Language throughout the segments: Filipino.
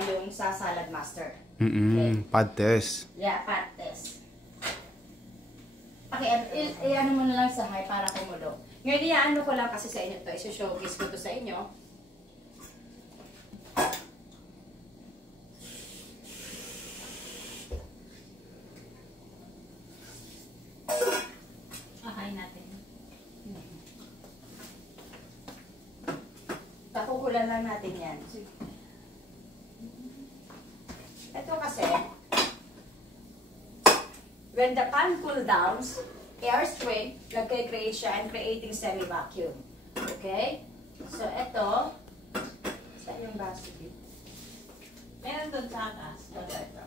yung sa Salad Master. Okay. Pad test. Yeah, pad test. Okay, ano mo na lang sa high para kumulo. Ngayon, iaano ko lang kasi sa inyo to. Iso-showcase ko to sa inyo. Okay natin. Pakukulan lang natin yan. Ito kasi, when the pan cool downs, air strain, nagkikreate siya and creating semi-vacuum. Okay? So, ito, saan yung baso dito? Meron doon sa atas. Ito.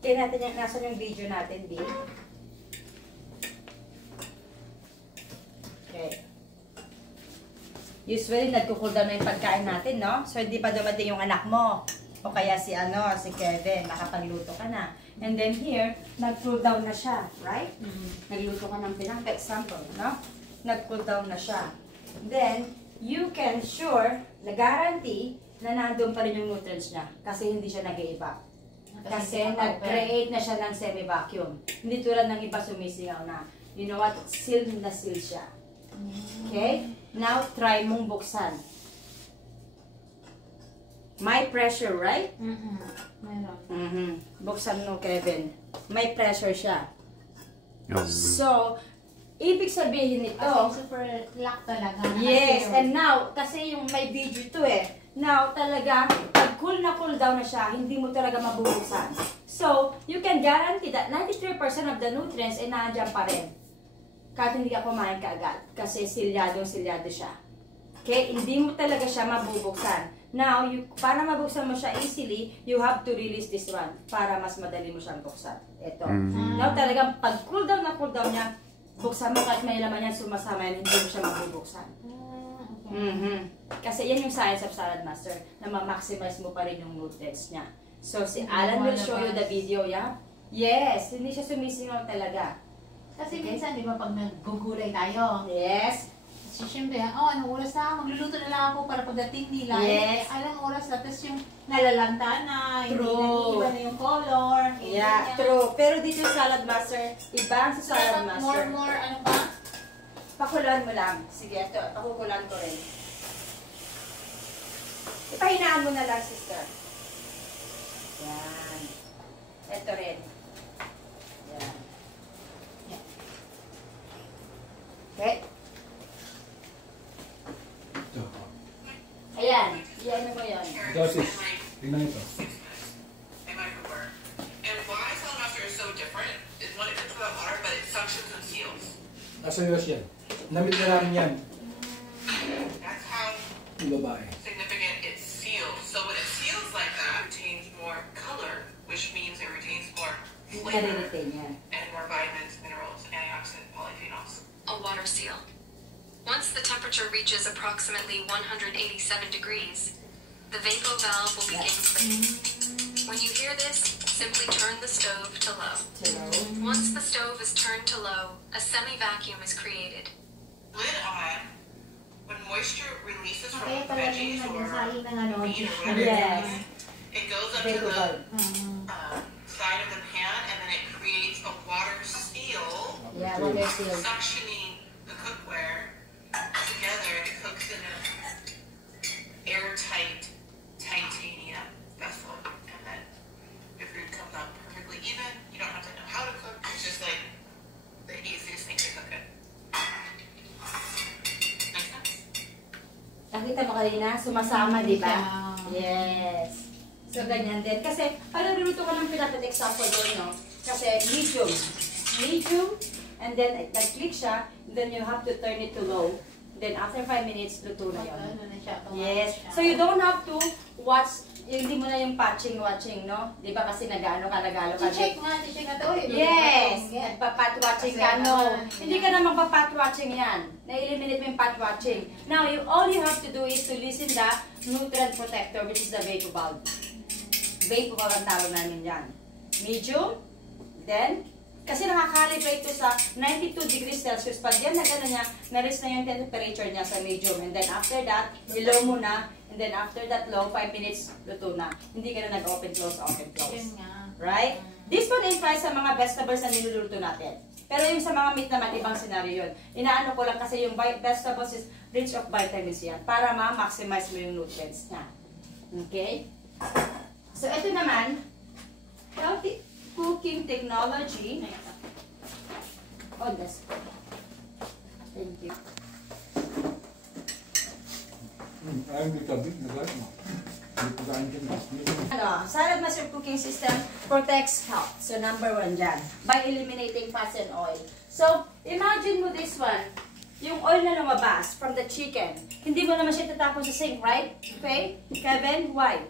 Tingnan natin yung, nasan yung video natin, B. Okay. Usually, nagko-cool down na yung pagkain natin, no? So, hindi pa dumating yung anak mo. O kaya si Kevin, nakapagluto ka na. And then here, nag-cool down na siya, right? Nagluto ka ng pinang, for example, no? Nag-cool down na siya. Then, you can sure, na-guarantee, na nandun pa rin yung nutrients niya. Kasi hindi siya nag-i-evap. Kasi nag-create na siya ng semi-vacuum. Hindi tulad ng iba sumisingaw na. You know what? Seal na seal siya. Okay? Now, try mong buksan. May pressure, right? Meron. Buksan mo, Kevin. May pressure siya. Oh. So, ibig sabihin nito... Super lock talaga. Yes, and now, kasi yung may video to now, talaga, pag cool down na siya, hindi mo talaga mabubuksan. So, you can guarantee that 93% of the nutrients ay nandiyan pa rin. Kahit hindi ka kumain kaagad. Kasi silyado siya. Okay? Hindi mo talaga siya mabubuksan. Now, para mabuksan mo siya easily, you have to release this one para mas madali mo siyang buksan. Ito. Now, talagang pag cool down niya, buksan mo kahit may laman yan, sumasama yan, hindi mo siya mabubuksan. Kasi yan yung science of Salad Master, na ma-maximize mo pa rin yung nutrients niya. So, si Alan will show you the video, yeah? Yes, hindi siya sumisingaw talaga. Kasi minsan, di ba, pag naggugulay tayo, yes. kasi syempre, anong oras na? Magluluto na lang ako para pagdating nila. Yes. Alam oras na, tapos yung nalalanta na, hindi nag-iiba na yung color. Yeah, true. Pero dito yung Salad Master, iba ang sa Salad Master. More, ano pa? Pakulan mo lang. Sige, ito. Pakukulan ko rin. Ipahinaan mo na lang, sister. Yan. Ito rin. Yan. Okay. Ayan. Iyan mo yan. Ito, sis. Tingnan ito. And why Salad Master is so different is when it comes to that water, but it suctions and seals. Nasa US yan. Namit na namin yan. That's how Yung babae. significant it seals. So when it seals like that, it retains more color, which means it retains more flavor Nare-retain yan. and more vitamins, minerals, antioxidants, polyphenols. A water seal. Once the temperature reaches approximately 187 degrees, the vapor valve will begin clicking. When you hear this, simply turn the stove to low. Once the stove is turned to low, a semi-vacuum is created. Lid on, when moisture releases from Okay, pala veggies yung or nagsasabi ng ano. meat or whatever, Yes. it goes up to Vapor the valve. side of the pan and then it creates a water seal, Yeah, water seal. suctioning the cookware together. It cooks in an airtight titanium vessel, and then your food comes out perfectly even. You don't have to know how to cook. It's just like the easiest thing to cook it. Make sense? Nakita mo kanina, sumasama, di ba? Yes. So, ganyan din. Kasi, pag nagluluto ka ng pinapit example doon, no? Kasi, medium, and then, nag-click siya, then you have to turn it to low. Then, after 5 minutes, luto na yun. Ano na siya, Yes. So, you don't have to watch, hindi mo na yung watching, no? Di ba kasi nag-ano ka, nag-alo ka. check nga to. Yes! Nagpa-pot-watching ka, Kasi no? ano, Hindi ka na magpa-pot-watching yan. Na-eliminate mo yung pot-watching. Now, all you have to do is to listen the nutrient protector, which is the vapor valve. Vapor valve ang tawag namin yan. Medium, then Kasi nakakalibrate ito sa 92 degrees Celsius. Pag yan na gano'n niya, na-reach na yung temperature niya sa medium. And then after that, i-low mo na. And then after that low, 5 minutes, luto na. Hindi ka na nag-open, close, open, close. Yun nga. Right? This one implies sa mga vegetables na niluluto natin. Pero yung sa mga meat naman, ibang scenario yun. Inaano ko lang kasi yung vegetables is rich of vitamins yan para ma-maximize mo yung nutrients niya. Okay? So, ito naman, healthy cooking technology. Oh, that's good. Thank you. Ayaw may tabi, nagay mo. Hindi ko kain dyan. Salad Master Cooking System protects health. So, number 1 dyan. By eliminating fats and oil. So, imagine mo this one. Yung oil na lumabas from the chicken. Hindi mo naman siya tatapon sa sink, right? Okay? Kevin, why?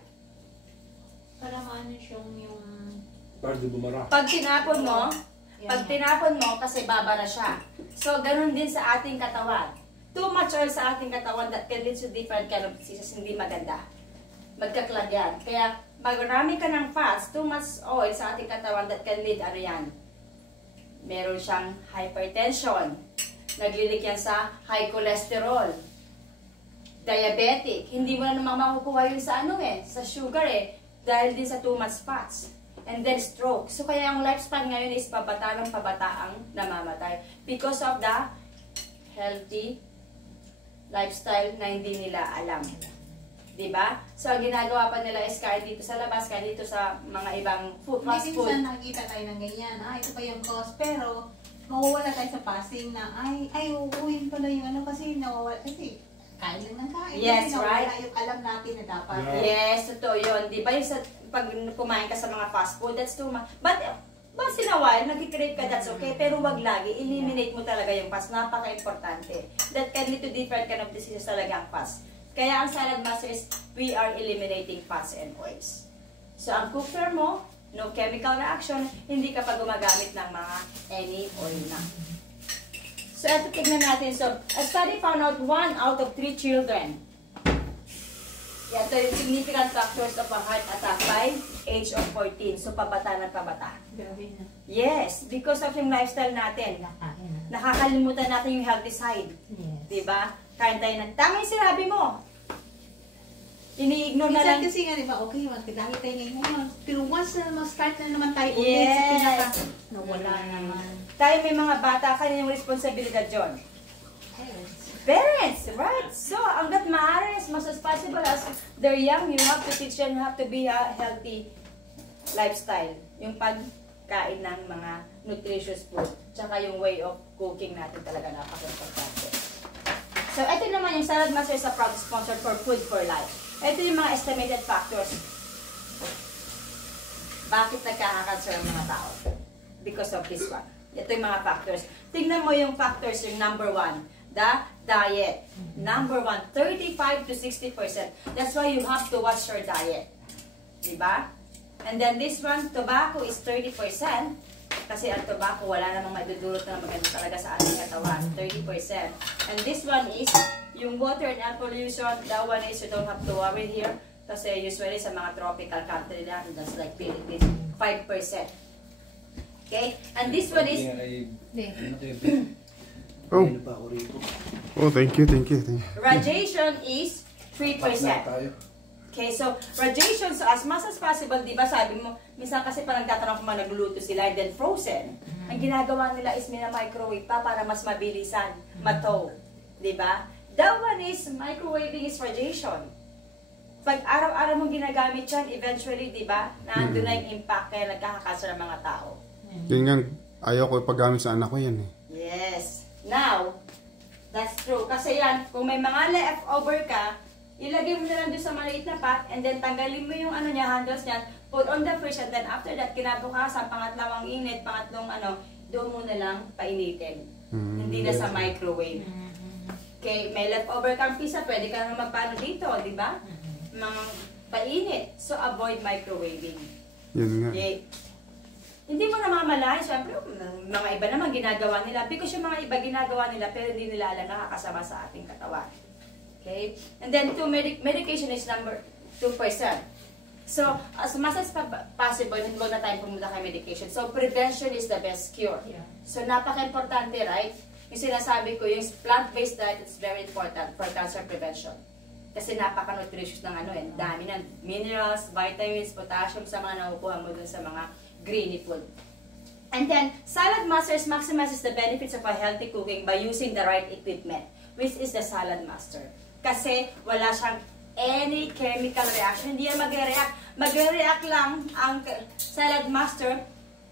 Para maano siyang yung... Para di bumara. Pag tinapon mo, kasi babara siya. So, ganun din sa ating katawan. Too much oil sa ating katawan that can lead to different kind of diseases, hindi maganda. Magkaklag yan. Kaya, marami ka ng fats, too much oil sa ating katawan that can lead, ano yan? Meron siyang hypertension. Naglilik yan sa high cholesterol. Diabetic. Hindi mo na naman makukuha yun sa sa sugar dahil din sa too much fats. And then stroke. So kaya ang lifespan ngayon is pabata ng pabata ang namamatay. Because of the healthy lifestyle na hindi nila alam. Diba? So ang ginagawa pa nila is kain dito sa labas, kain dito sa mga ibang fast Hindi food. minsan nakikita tayo ng ganyan. Ito pa yung cause. Pero, mawawala tayo sa passing na, uuwin pala yung kasi nawawala. Kasi, kain lang ng kain. Yes, kasi right? Yung alam natin na dapat. Yeah. Yes, totoo yun. Di ba yung pag kumain ka sa mga fast food, that's too much. But once in a while, nag-crave ka, that's okay. Pero wag lagi. Eliminate mo talaga yung fast. Napaka-importante. That can lead to different kind of diseases talaga ang fast. Kaya ang Salad Master is, we are eliminating fats and oils. So, ang cooker mo, no chemical reaction, hindi ka pa gumagamit ng mga any oil na. So, ito tignan natin. So, a study found out 1 out of 3 children. Ito yung significant factors of a heart attack by age of 14. So, pabata ng pabata. Grabe na. Yes, because of yung lifestyle natin. Nakakalimutan natin yung healthy side. Yes. Diba? Kain tayo ng tama yung sinabi mo. Ini-ignore na lang. Minsan kasi nga, di ba, okay, magkadahil tayo ngayon. Pero once na mag-start na naman tayo ulit Yes. sa pinaka, nawala naman. Tayo may mga bata, kanyang responsibilidad yun. Parents, right? So, hanggat maaari, as much as possible, as they're young, you have to teach them, you have to be a healthy lifestyle. Yung pagkain ng mga nutritious food. Tsaka yung way of cooking natin talaga napaka-importante. So, ito naman yung Salad Master sa proud sponsor for Food for Life. Ito yung mga estimated factors. Bakit nagkaka-cancer ang mga tao? Because of this one. Ito yung mga factors. Tingnan mo yung factors, yung number 1. The diet. Number 1, 35 to 60%. That's why you have to watch your diet. Diba? And then this one, tobacco is 30%. Kasi ang tobacco, wala namang madudulot na maganda talaga sa ating katawan. 30%. And this one is yung water and air pollution. That one is you don't have to worry here. Kasi usually sa mga tropical country natin, that's like Philippines, 5%. Okay? And this one is Oh. Oh, thank you. radiation is 3%. tayo. Okay, so radiation, so as much as possible, di ba sabi mo, minsan kasi parang tatanong kung nagluluto sila and then frozen. Ang ginagawa nila is mina-microwave pa para mas mabilisan, matow. Di ba? That one is, microwaving is radiation. Pag araw-araw mong ginagamit yan, eventually, di ba, nandun na yung impact kaya nagkakakancer ng mga tao. Yun nga, ayaw ko ipagamit sa anak ko yan eh. Yes. Now, that's true. Kasi yan, kung may mga leftover ka, ilagay mo na lang doon sa maliit na pot and then tanggalin mo yung handles niyan, put on the fridge and then after that, kinabukasan, pangatlawang init, pangatlong doon mo na lang painitin. Hindi na sa microwave. Okay, may leftover kang pizza, pwede ka na magpaano dito, di ba? Mga painit. So, avoid microwaving. Yun nga. Okay. Hindi mo namamalayan, syempre, mga iba naman ginagawa nila because yung mga iba ginagawa nila pero hindi nila alam nakakasama sa ating katawan. Okay? And then, medication is number 2%. So, as much as possible, hindi mo na tayo pumunta kay medication. So, prevention is the best cure. Yeah. So, napaka-importante, right? Yung sinasabi ko, yung plant-based diet is very important for cancer prevention. Kasi napaka-nutritious ng dami ng minerals, vitamins, potassium sa mga nakukuha mo dun sa mga greeny food. And then, Salad Masters maximizes the benefits of a healthy cooking by using the right equipment, which is the Salad Master. Kasi wala siyang any chemical reaction. Hindi yan mag-react. Mag-react lang ang Salad Master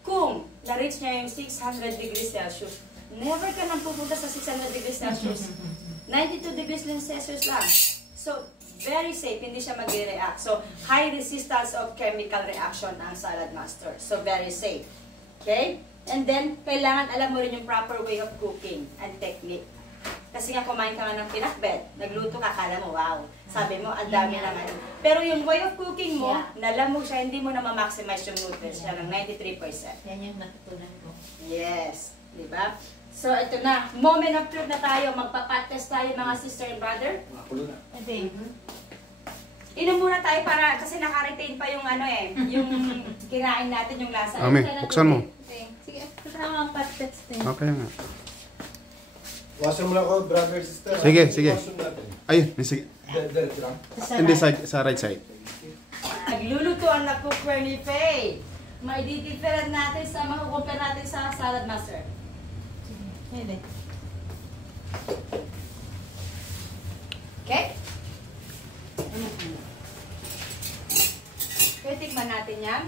kung na-reach niya yung 600 degrees Celsius. Never ka nang pupunta sa 600 degrees Celsius. 92 degrees Celsius lang. So, very safe. Hindi siya mag-react. So, high resistance of chemical reaction ang Salad Master. So, very safe. Okay? And then, kailangan alam mo rin yung proper way of cooking and technique. Kasi nga kumain ka nga ng pinakbet, nagluto ka, kala mo, wow. Sabi mo, ang dami ng Pero yung way of cooking mo, nalamog siya, hindi mo na ma-maximize yung nutrients siya ng 93%. Yan yung natutunan ko. Yes. Diba? So, ito na. Moment of truth na tayo. Magpa-test tayo, mga sister and brother. Makulo na. Ate, Inom muna tayo para, kasi naka-retain pa yung yung kinain natin, yung lasa. Ame, buksan mo. sige, kasama ang pat-test din. Okay nga. Wasan mo lang ako, brother, sister. Sige, sige. Wasan natin. Ayun, sige. Diretso lang. Hindi, sa right side. Nagluluto ang nag-cookware ni Faye. May di-different natin sa makukumpare natin sa Salad Master. Yan eh. Okay? Kaya tikman natin yan.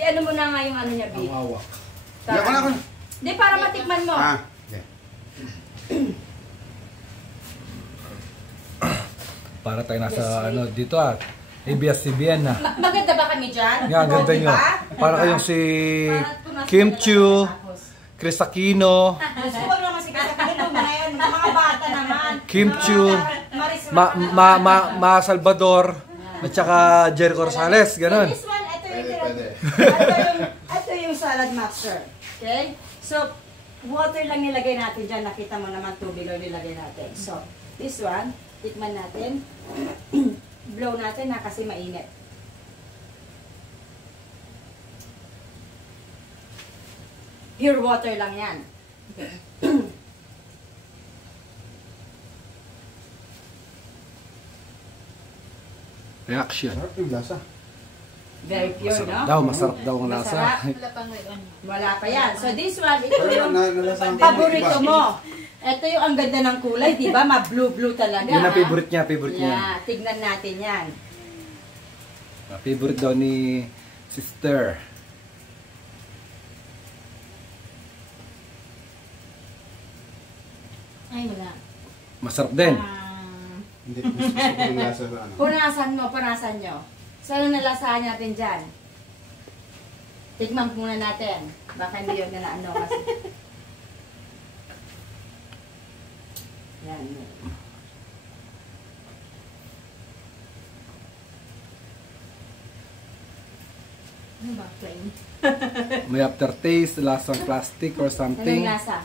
Ano mo na nga yung niya, B? Ang hawak. Ako na, ako na. Hindi, para matikman mo. Ah, okay. Para tayo nasa dito ABS-CBN na. Maganda ba kami dyan? Nga, ganda nyo. Para kayong si Kim Chiu, Chris Aquino, Huwag naman si Kasakino, mga bata naman. Kim Chiu, Ma Salvador, at saka Jericho Rosales, ganun. This one, ito yung, Pwede. ito yung Salad Master. Okay? So, water lang nilagay natin dyan. Nakita mo naman tubig lang nilagay natin. So, this one, tikman natin. Blow natin na kasi mainit. Pure water lang yan. Okay. Reaction. Sarap yung lasa. Very pure, no? Masarap daw ang lasa. Masarap. Wala pang ngayon. Wala pa yan. So, this one, ito Pero yung nalasahan ko paborito iba. mo. Ito yung ang ganda ng kulay, di ba? Ma-blue-blue talaga. Yun ang ha? favorite niya, favorite niya. Yeah, tignan natin yan. Favorite daw ni sister. Ay, wala. Masarap din. Hindi, gusto ko yung lasa sa ano. Punasan nyo. So, ano nalasahan natin dyan? Tikman muna natin. Baka hindi yun na ano kasi. Yan. Ano ba? Plain? May aftertaste, lasang plastic or Anong something. lasa?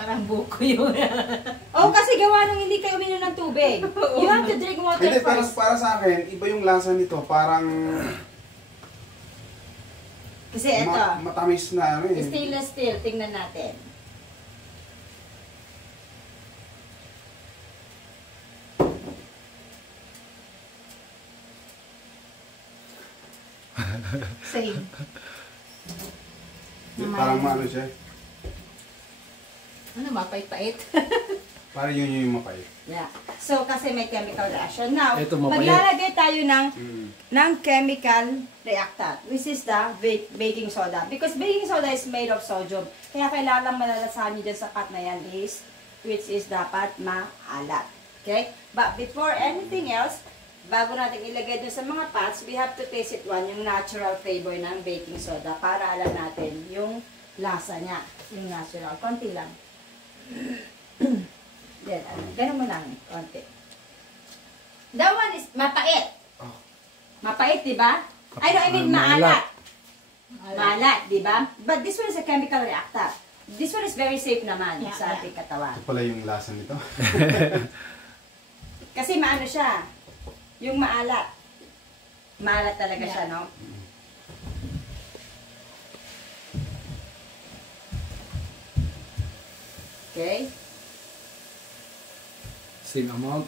Parang buko yun. Oh, kasi gawa nung hindi kayo uminom ng tubig. You have to drink water Hindi, first. para sa akin, iba yung lasa nito. Parang Kasi eto, matamis na ano eh. stainless steel. Tingnan natin. Same. Parang maano siya. Ano ba? Pait-pait? Parang yun yung mapait. Yeah. So, kasi may chemical reaction. Now, Ito, mapait. maglalagay tayo ng Mm. ng chemical reactant, which is the baking soda. Because baking soda is made of sodium. Kaya kailangan malalasahan nyo dyan sa pot na yan is, which is dapat maalat. Okay? But before anything else, bago natin ilagay dun sa mga pots, we have to taste it one, yung natural flavor ng baking soda para alam natin yung lasa niya. Yung natural. Konti lang. Then, ganun mo lang. Konti. That one is mapait. Mapait, di ba? I mean, maalat. Maalat, di ba? But this one is a chemical reactant. This one is very safe naman Yeah, sa yeah. ating katawan. Ito pala yung lasa nito. Oh. Oh, Kasi maano siya, yung maalat. Maalat talaga siya, no? Okay. Same amount.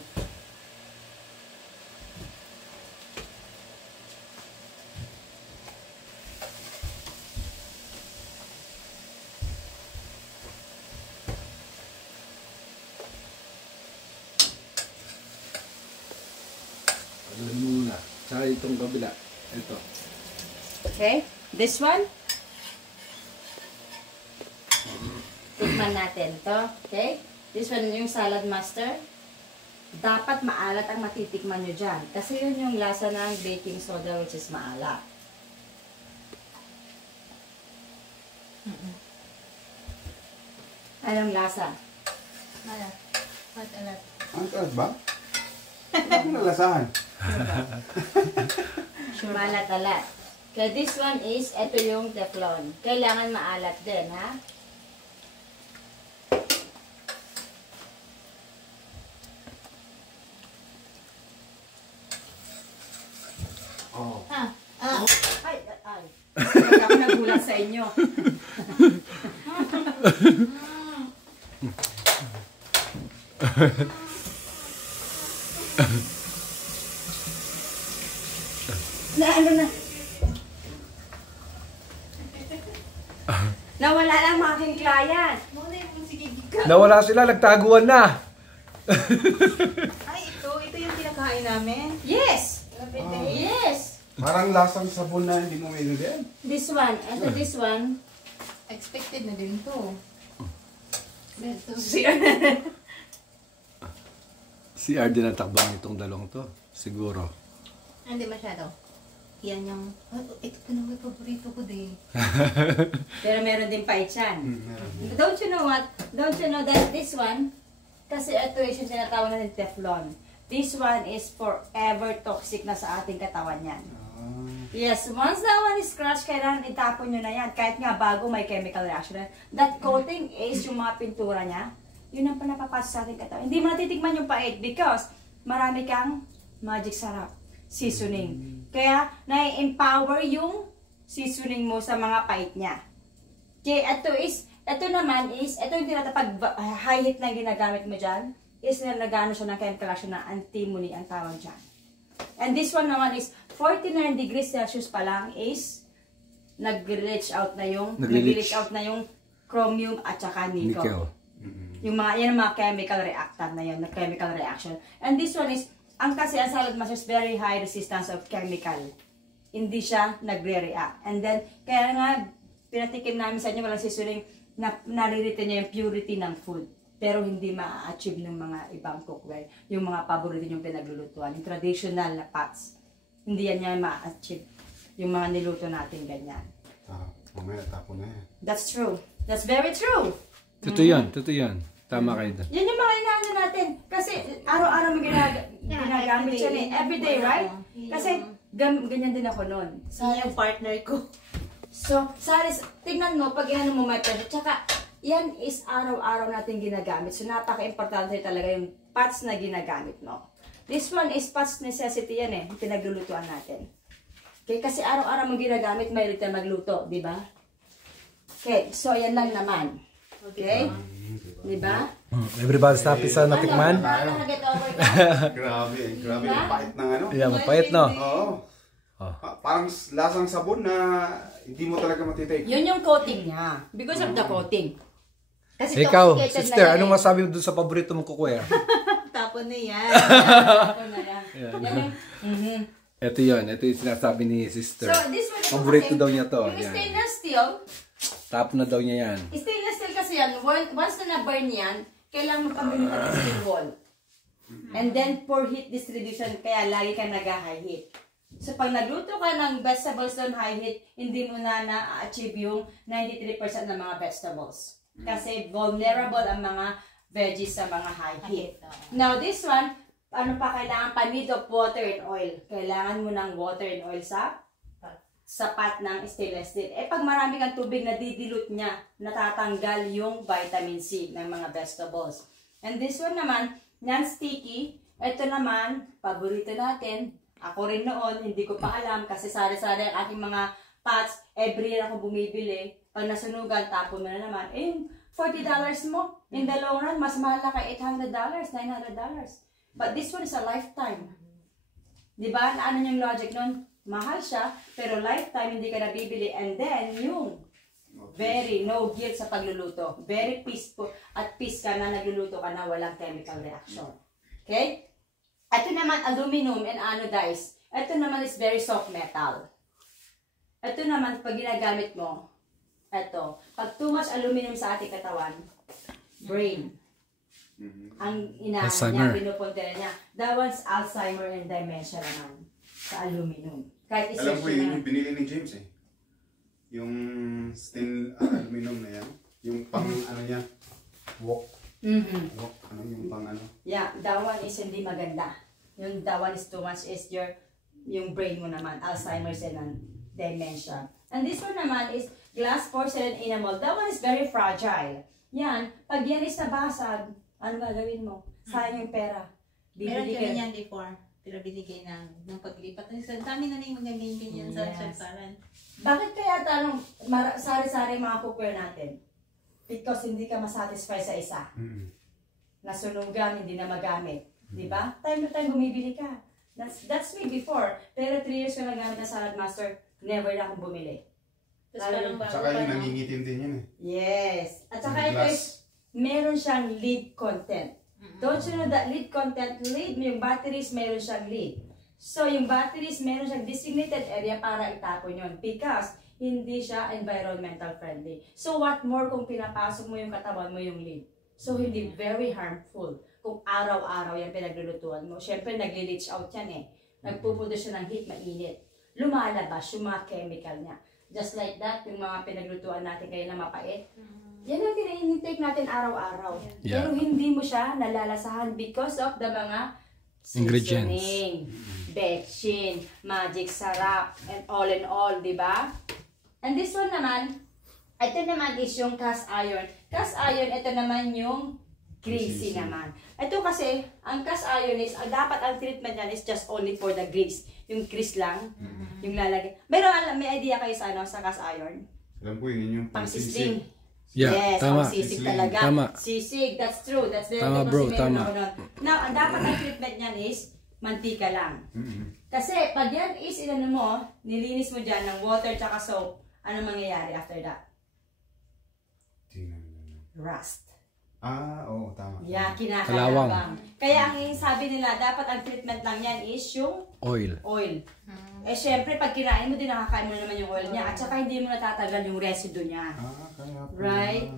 Pagawin mo muna. Tsaka itong kabila. Ito. Okay. This one. Tikman natin to. Okay. This one yung salad master. Dapat maalat ang matitikman nyo dyan. Kasi yun yung lasa ng baking soda which is maalat. Anong lasa? Alat. Alat. Ang talas ba? Wala akong nalasahan. Maalat-alat. Kaya this one is, ito yung teflon. Kailangan maalat din, ha? Oh. Ah. Ay. Kaya ako nagulat sa inyo. Na ano na? Nawala lang mga aking client. Muna yung sige, giga. Nawala sila, nagtaguan na. Ay, ito yung kinakain namin. Yes! Yes! Parang lasang sabon na hindi mo maintindihan. This one. Ito this one. Expected na din to. Ito. Si Arden ang takbang itong dalawang to. Siguro. Hindi masyado. Yan yung, ito pa naman paborito ko din. Pero meron din pait yan. Meron. Don't you know what? Don't you know that this one, kasi ito is yung tinatawag natin Teflon. This one is forever toxic na sa ating katawan yan. Yes, once that one is scratched, kailangan itapon nyo na yan. Kahit nga bago may chemical reaction. That coating is yung mga pintura niya. Yun ang panapapasok sa ating katawan. Hindi mo natitikman yung pait because marami kang magic sarap, seasoning. Kaya nai-empower yung seasoning mo sa mga pait niya. Okay, ito naman is, ito yung tinatapag high heat na ginagamit mo dyan, is nilagano siya ng chemical reaction na antimony ang tawag dyan. And this one naman is 49 degrees Celsius pa lang is nag-leach out na yung chromium at saka nickel. Yung mga yan ang mga chemical reactant na yun, na chemical reaction. And this one is ang salad master is very high resistance of chemical. Hindi siya nagre-react. And then kaya nga pinatikim namin sa inyo walang seasoning na naririto niya yung purity ng food. Pero hindi ma-achieve ng mga ibang cookware. Yung mga paborito yung pinaglulutuan. Yung traditional na pots. Hindi yan niya ma-achieve. Yung mga niluto natin ganyan. Mamaya tapon na yan. That's true. That's very true. Totoo yan, totoo yan. Tama kayo doon. Yan yung mga inaano natin. Kasi araw-araw mo ginagamit yan eh. Everyday, right? Kasi ganyan din ako noon. Yan yung partner ko. So, Saris, tingnan mo, pag inano mo may pressure, tsaka yan is araw-araw natin ginagamit. So, napaka-importante talaga yung pots na ginagamit mo. This one is pots necessity yan eh, yung pinaglulutuan natin. Okay, kasi araw-araw mo ginagamit, may rito magluto, di ba? Okay, so yan lang naman. Okay? Di ba? Everybody's happy sa natikman? Get over ka? Grabe yung pait ng ano. Yeah, mapait no? Oo. Parang lasang sabon na hindi mo talaga matitake. Yun yung coating niya. Because of the coating. Kasi Ikaw, toxicated sister, na yan anong eh. masabi mo dun sa paborito mong cookware? Tapon na yan. Tapon na yan. Yan yung- Ito yun, ito yung sinasabi ni sister. So, this one, Paborito daw niya to. Yung Yan. stainless steel, Tapon na daw niya yan. stainless steel kasi yan, once na na-burn yan, kailangan mo pamili ng steel wall. And then, for heat distribution, kaya lagi ka nag-high heat. So, pag nagluto ka ng vegetables on high heat, hindi mo na na-achieve yung 93% ng mga vegetables. Kasi vulnerable ang mga veggies sa mga high heat. Now, this one, ano pa kailangan pa? Need of water and oil. Kailangan mo ng water and oil sa pot ng stainless steel. Eh, pag marami kang tubig na didilute niya, natatanggal yung vitamin C ng mga vegetables. And this one naman, non-sticky. Ito naman, paborito natin, Ako rin noon, hindi ko pa alam kasi sari-sari ang aking mga pots. Every year ako bumibili. Pag nasunugan, tapon mo na naman. Eh, $40 mo. In the long run, mas mahal na kay $800, $900. But this one is a lifetime. Diba? Ano yung logic nun? Mahal siya, pero lifetime hindi ka nabibili. And then, yung very no guilt sa pagluluto. Very peaceful. At peace ka na, nagluluto ka na, walang chemical reaction. Okay? Ito naman, aluminum and anodized. Ito naman is very soft metal. Ito naman, pag ginagamit mo, ito, pag too much aluminum sa ating katawan, brain, ang inaano niya, pinupunta niya. That one's Alzheimer and dementia naman sa aluminum. Kahit alam ko yun yung binili ni James eh. Yung steel aluminum na yan. Yung pang ano niya, wok. Wok, ano yung pang ano. Yeah, that one is hindi maganda. Yung that one is too much is yung brain mo naman, Alzheimer's and dementia. And this one naman is glass, porcelain, enamel. That one is very fragile. Yan, pag yan is nabasag, ano gagawin mo? Sayang yung pera. Meron kami yan before. Pero binigay ng paglipat. Ang dami na yung ganyan sa Sarsaran. Bakit kaya tanong, sari-sari mga cookware natin? Because hindi ka masatisfy sa isa. Nasunugan, hindi na magamit. Diba? Time to time bumibili ka. That's me before. Pero 3 years ko nagamit na Salad Master, never na akong bumili. Saka yung nangingitim din yun eh. Yes. At saka ito is, meron siyang lead content. Don't you know that lead content, yung batteries, meron siyang lead. So, yung batteries, meron siyang designated area para itapon yun because hindi siya environmental friendly. So, what more kung pinapasok mo yung katawan mo yung lead? So, hindi very harmful kung araw-araw yung pinaglulutuan mo. Siyempre, nagli-leach out yan eh. Nagpuproduce siya ng heat, mainit. Lumalabas yung mga chemical niya. Just like that, yung mga pinaglutuan natin kayo na mapait. Yan ang tinitake natin araw-araw. Yeah. Pero hindi mo siya nalalasahan because of the mga ingredients, seasoning, betchin, magic sarap, and all in all, di ba? And this one naman, ito naman is yung cast iron. Cast iron, ito naman yung greasy naman. Ito kasi, ang cast iron is, dapat ang treatment yan is just only for the grease. Yung grease lang, yung lalagay. Pero may idea kayo sa ano, sa cast iron? Alam ko yun yung Pang-sisling. Yeah, yes, tama. sisig talaga. Tama. Sisig, that's true. That's very tama, bro, tama. Now, ang dapat ang treatment niyan is mantika lang. Kasi pag yan is inano mo, nilinis mo dyan ng water tsaka soap, ano mangyayari after that? Rust. Oo, tama. Yeah, Kalawang. kinakalabang. Kaya ang sabi nila, dapat ang treatment lang yan is yung oil. Eh, syempre, pag kinain mo din, nakakain mo naman yung oil niya. At saka hindi mo natatanggal yung residue niya. Kaya po. Right?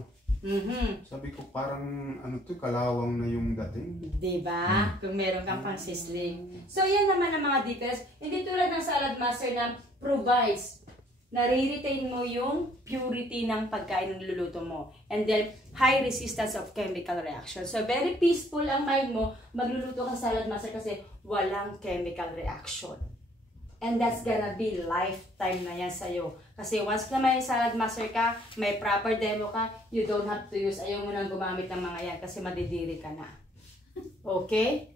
Sabi ko parang, ano to, kalawang na yung dating. Diba? Kung meron kang pang sizzling. So, yan naman ang mga details. Hindi tulad ng Salad Master na provides, nare-retain mo yung purity ng pagkain ng niluluto mo. And then, high resistance of chemical reaction. So, very peaceful ang mind mo. Magluluto ka sa Salad Master kasi walang chemical reaction. And that's gonna be lifetime na yan sa'yo. Kasi once na may Salad Master ka, may proper demo ka, you don't have to use, ayaw mo nang gumamit ng mga yan kasi madidiri ka na. Okay?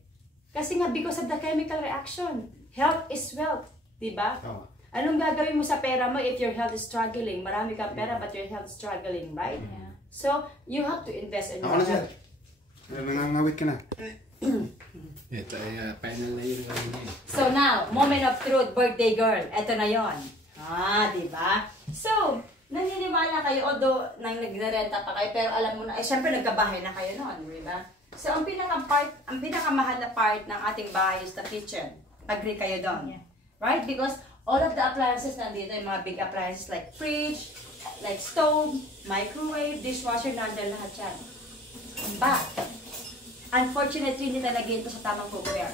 Kasi nga, because of the chemical reaction, health is wealth. Diba? Anong gagawin mo sa pera mo if your health is struggling? Marami kang pera but your health is struggling, right? Yeah. So, you have to invest in your health. Nangangawit ka na. Ito ay final na yun. So now, moment of truth, birthday girl. Ito na yon. Diba? So, naniniwala kayo, although nang nagrerenta pa kayo, pero alam mo na, syempre nagkabahay na kayo noon, diba? So, ang pinakamahal na part ng ating bahay is the kitchen. Agree kayo doon? Yeah. Right? Because all of the appliances nandito, yung mga big appliances like fridge, like stove, microwave, dishwasher, nandun lahat yan. But, unfortunately, hindi talaga ito sa tamang cookware.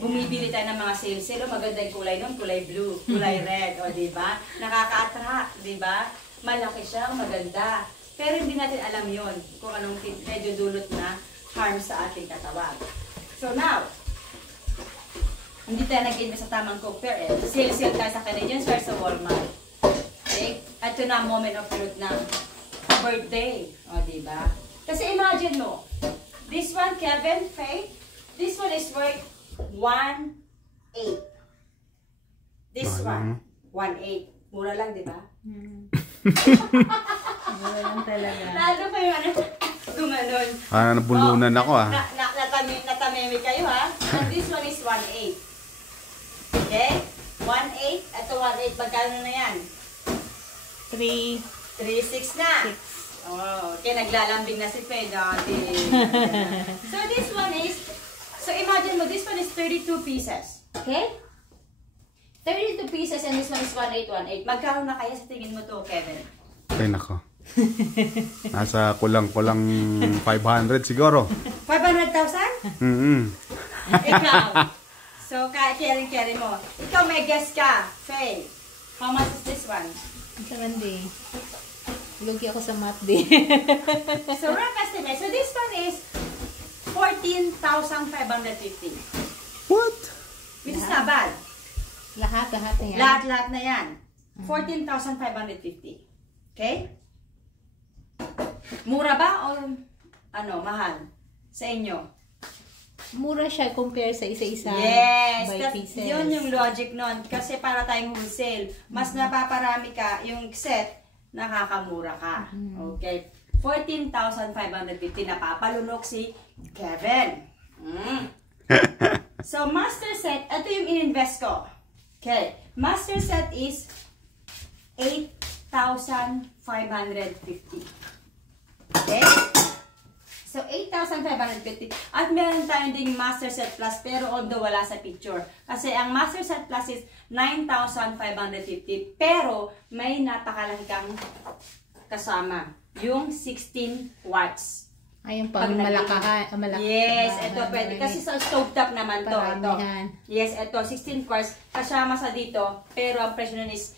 Bumibili tayo ng mga sale-sale, maganda yung kulay nun, kulay blue, kulay red, o diba? Nakaka-attract, diba? Malaki siya, maganda. Pero hindi natin alam yon kung anong medyo dulot na harm sa ating katawan. So now, hindi tayo nag-invest sa tamang cookware eh. Sale-sale tayo sa Canadian Store sa Walmart. Okay? Ito na moment of truth na birthday. O diba? Kasi imagine mo, this one, Kevin, Faith, this one is worth 1.8. This one, 1.8. Mura lang, di ba? Mura lang talaga. Lalo kayo, ano, gumanon. Nabulunan ako Natamemi kayo, ha? And this one is 1.8. Okay? 1.8. Ito 1.8. Magkano na yan? 3.6 na. Oh, okay, naglalambing na si Fe dati. So this one is, so imagine mo, this one is 32 pieces. Okay? 32 pieces and this one is 1.8. Magkano na kaya sa tingin mo to, Kevin? Ay, nako. Nasa kulang-kulang 500 siguro. 500,000? Ikaw. So, carry mo. Ikaw may guess ka, Faye. How much is this one? Saman di. Lugi ako sa math di. So, rough estimate. So, this one is 14,550. What? Which is not bad. Lahat na yan. Lahat na yan. 14,550. Okay? Mura ba o ano, mahal sa inyo? Mura siya compare sa isa-isa. Yes, by pieces. yun yung logic nun. Kasi para tayong wholesale, mas napaparami ka, yung set, nakakamura ka. Okay. 14,550 napapalunok si Kevin. So, master set, ito yung in-invest ko. Okay. Master set is 8,550. Okay? So, 8,550. At meron tayong ding Master Set Plus, pero although wala sa picture. Kasi ang Master Set Plus is 9,550. Pero, may napakalaki kang kasama. Yung 16 watts. Ay, yung pang malakahan. Yes, ito pwede. Kasi sa stovetop naman to. Ito. Yes, ito. 16 quarts. Kasama sa dito. Pero ang presyo nun is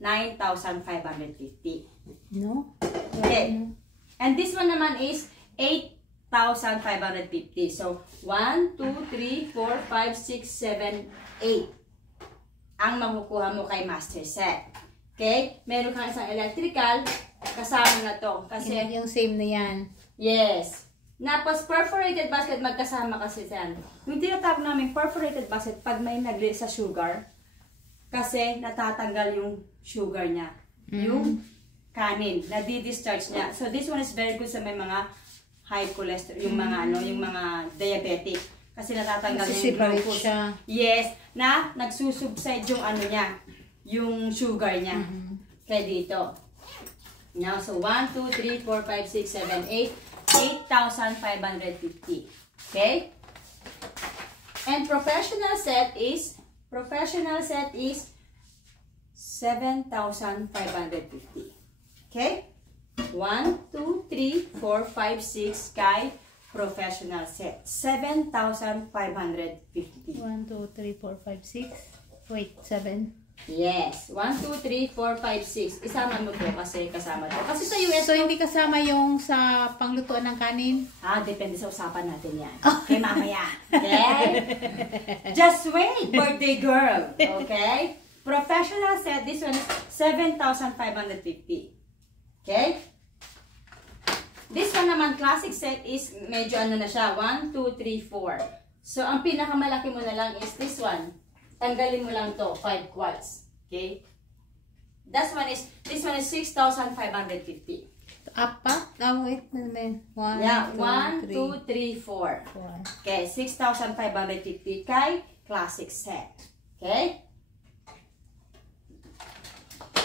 9,550. No? Okay. And this one naman is 8,550. So, 1, 2, 3, 4, 5, 6, 7, 8. Ang makukuha mo kay Master Set. Okay? Meron kang isang electrical. Kasama na to. Kasi, yung same na yan. yes. Tapos, perforated basket, magkasama kasi yan. Yung tinatawag namin perforated basket, pag may nag-release sa sugar, kasi natatanggal yung sugar niya. Yung kanin, nadi-discharge niya. So, this one is very good sa may mga high cholesterol, yung mga yung mga diabetic. Kasi natatanggal yung glucose. Yes, na nagsusubside yung niya, yung sugar niya. Kaya dito. Now, so 1, 2, 3, 4, 5, 6, 7, 8. 8,550. Okay? And professional set is 7,550. Okay? 1, 2, 3, 4, 5, 6 kay professional set. 7,550. 1, 2, 3, 4, 5, 6. Wait, 7. Yes. 1, 2, 3, 4, 5, 6. Isama mo to kasi kasama to. Kasi sa US, So, hindi kasama yung sa panglutuan ng kanin? depende sa usapan natin yan. Okay, mamaya. Okay? Just wait, birthday girl. Okay? Professional set, this one is 7,550. Okay? This one naman, classic set is medyo na siya. 1, 2, 3, 4. So, ang pinakamalaki mo na lang is this one. Tanggalin mo lang to, 5 quarts. Okay? This one is 6,550. Apat? Wait a minute. 1, Yeah, 2, 1, 2, 3, 4. Okay, 6,550 kay classic set. Okay?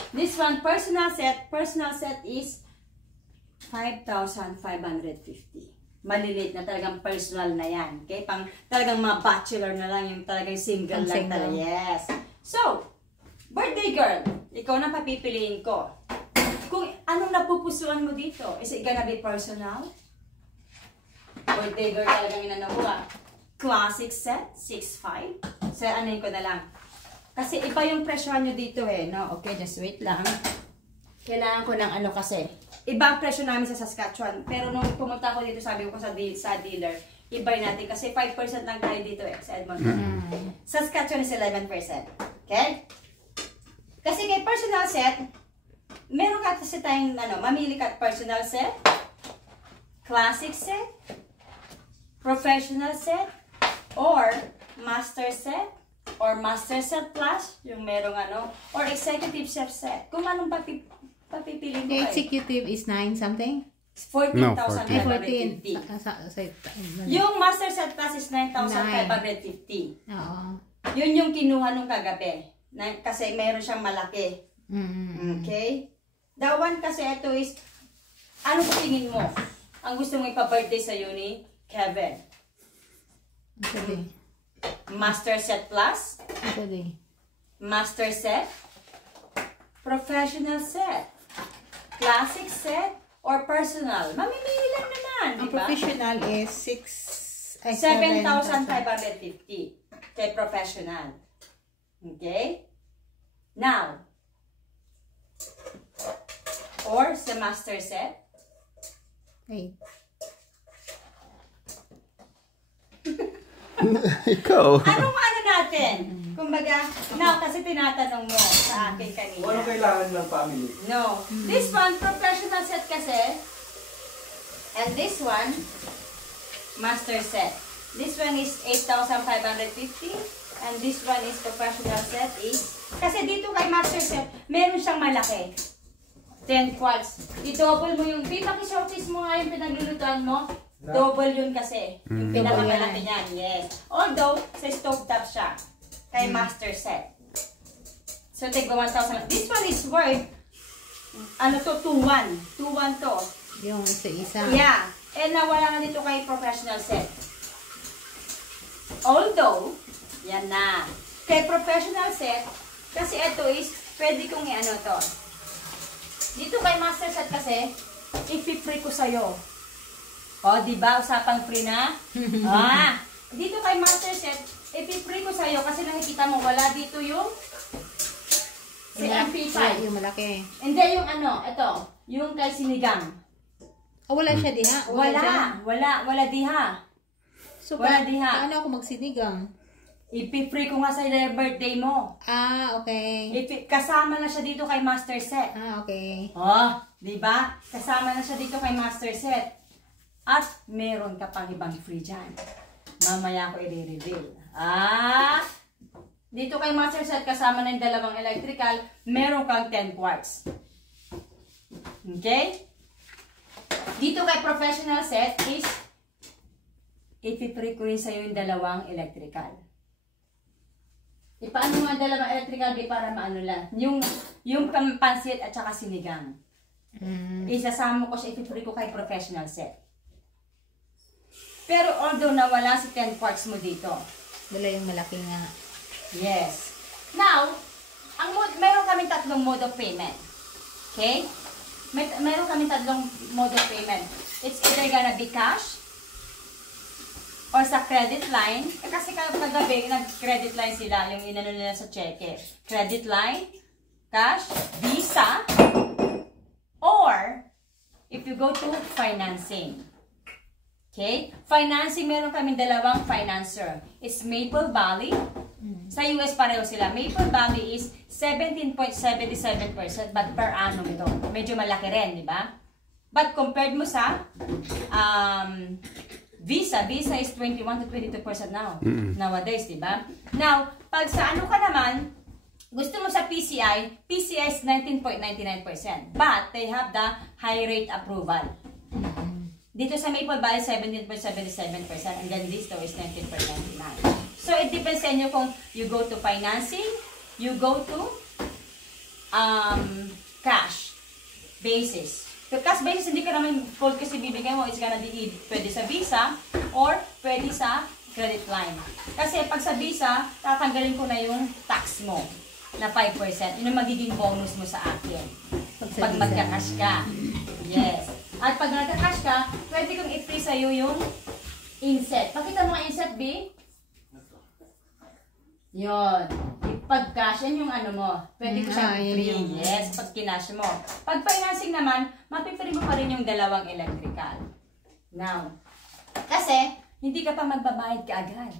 This one, personal set is 5,550. Maliliit na talagang personal na yan. Okay? Pang talagang mga bachelor na lang, yung talagang single lang talaga. Yes. So, birthday girl, ikaw na papipiliin ko. Kung anong napupusuan mo dito? Is it gonna be personal? Birthday girl talagang inanawa. Classic set, 6,500. So, anuhin ko na lang. Kasi iba yung presyohan nyo dito no? Okay, just wait lang. Kailangan ko ng kasi. Iba ang presyo namin sa Saskatchewan. Pero nung pumunta ako dito, sabi ko sa dealer, ibay natin. Kasi 5% lang tayo dito sa Edmonton. Saskatchewan is 11%. Okay? Kasi kay personal set, meron ka kasi tayong, mamili ka personal set, classic set, professional set, or master set, or Master Set Plus, yung merong ano, or Executive Chef Set. Kung anong papipili mo The executive is 9 something? 14,550. Yung Master Set Plus is 9,550. Oo. Yun yung kinuha nung kagabi. Kasi meron siyang malaki. Okay? The one kasi ito is, ano tingin mo? Ang gusto mo ipa-birthday sa ni Kevin? Okay. Master Set Plus? Okay. Master Set? Professional Set? Classic Set? Or personal? Mamimili lang naman, di Ang ba? professional is 7,550 kay professional. Okay? Now, or sa master set, Hey. Ikaw. anong ano natin? Kumbaga, now kasi tinatanong mo sa akin kanina. Kung ano kailangan ng family? No. This one, professional set kasi. And this one, master set. This one is 8,550. And this one is professional set is. Kasi dito kay master set, meron siyang malaki. 10 quarts. I-double mo yung, pinaki-showcase mo nga yung pinaglulutuan mo. Double yun kasi. Yung pinakamalaki niyan. Yes. Although, sa stovetop siya. Kay master set. So, take 1,000. This one is worth, ano to, 2,1. 2,1 to. Yung isa-isa. Yeah. And nawala na dito kay professional set. Although, yan na. Kay professional set, kasi ito is, pwede kong i-ano to. Dito kay master set kasi, i-free ko sa'yo. O, diba? Usapang free na? Dito kay master set, i-free ko sa'yo kasi nakikita mo, wala dito yung si MP5. Yung malaki. Hindi, yung ano, ito. Yung kay sinigang. Oh, wala siya diha? Wala diha. So, Wala diha. paano ako magsinigang? Ipi-free ko nga sa birthday mo. Okay. Kasama na siya dito kay master set. Okay. Oh, di ba? Kasama na siya dito kay master set. At meron ka pang ibang free dyan. Mamaya ko i-reveal. Dito kay master set kasama na yung dalawang electrical, meron kang 10 quarts. Okay? Dito kay professional set is ipi-free ko rin sa'yo yung dalawang electrical. Ipaano mo ang dalawang electrical para maano lang. Yung pansit at saka sinigang. Isasama ko siya, ipi-free ko kay professional set. Pero although nawala si 10 quarts mo dito. Wala yung malaki nga. Yes. Now, meron kami tatlong mode of payment. Okay? Meron kami tatlong mode of payment. It's either gonna be cash or sa credit line. Kasi kagabi, nag-credit line sila, yung inano nila sa cheque. Credit line, cash, Visa, or if you go to financing. Okay? Financing, meron kami dalawang financer. It's Maple Valley. Sa US pareho sila. Maple Valley is 17.77% but per annum ito. Medyo malaki rin, di ba? But compared mo sa Visa is 21 to 22% now. Nowadays, di ba? Now, pag sa ano ka naman, gusto mo sa PCI is 19.99%. But they have the high rate approval. Dito sa Maple Valley, 17.77%. And then this though is 19.99%. So, it depends sa inyo kung you go to financing, you go to cash basis. So, cash basis, hindi ka naman full kasi bibigay mo. It's gonna be pwede sa Visa or pwede sa credit line. Kasi pag sa Visa, tatanggalin ko na yung tax mo na 5%. Yun ang magiging bonus mo sa akin. Pag magka-cash ka. Yes. At pag nagka-cash ka, pwede kong i-free sa'yo yung inset. Pakita mo ang inset, B. Yun. Pag cash, yan yung ano mo. Pwede ko siyang free. Yes, pag kinash mo. Pag financing naman, mapipili mo pa rin yung dalawang electrical. Now, kasi, hindi ka pa magbabayad kaagad.